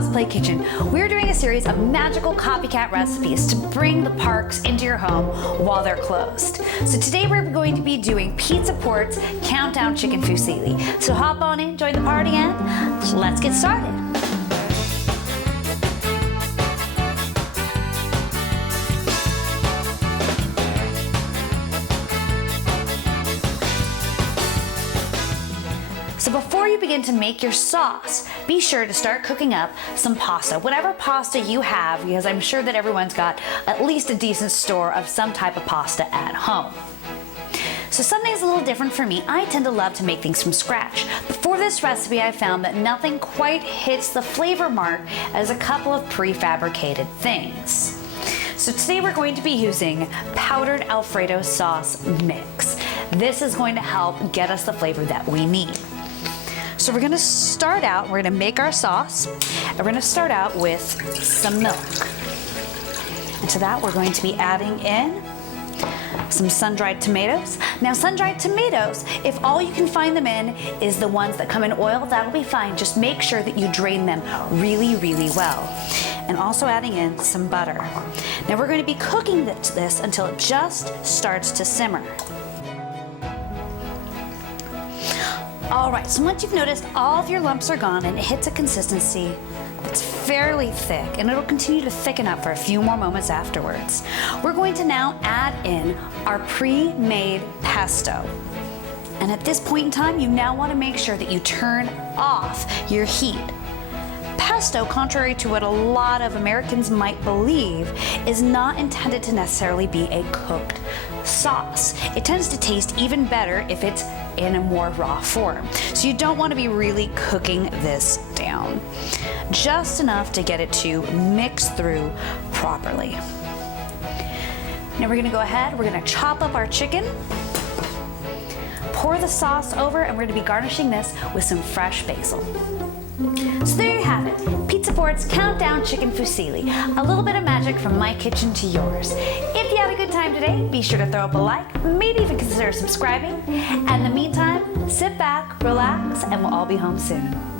Cosplay Kitchen. We're doing a series of magical copycat recipes to bring the parks into your home while they're closed. So today we're going to be doing Pizza Port's Countdown Chicken Fusilli. So hop on in, join the party, and let's get started. So before you begin to make your sauce, be sure to start cooking up some pasta, whatever pasta you have, because I'm sure that everyone's got at least a decent store of some type of pasta at home. So something's a little different for me. I tend to love to make things from scratch. But for this recipe, I found that nothing quite hits the flavor mark as a couple of prefabricated things. So today we're going to be using powdered Alfredo sauce mix. This is going to help get us the flavor that we need. So we're gonna start out, we're gonna make our sauce, and we're gonna start out with some milk. And to that, we're going to be adding in some sun-dried tomatoes. Now, sun-dried tomatoes, if all you can find them in is the ones that come in oil, that'll be fine. Just make sure that you drain them really, really well. And also adding in some butter. Now, we're going to be cooking this until it just starts to simmer. All right, so once you've noticed all of your lumps are gone and it hits a consistency that's fairly thick, and it'll continue to thicken up for a few more moments afterwards, we're going to now add in our pre-made pesto. And at this point in time, you now want to make sure that you turn off your heat. Pesto, contrary to what a lot of Americans might believe, is not intended to necessarily be a cooked sauce. It tends to taste even better if it's in a more raw form. So you don't want to be really cooking this down. Just enough to get it to mix through properly. Now we're going to go ahead, we're going to chop up our chicken, pour the sauce over, and we're going to be garnishing this with some fresh basil. So there you have it, Pizza Port's Countdown Chicken Fusilli. A little bit of magic from my kitchen to yours. If you had a good time today, be sure to throw up a like, maybe even consider subscribing. And in the meantime, sit back, relax, and we'll all be home soon.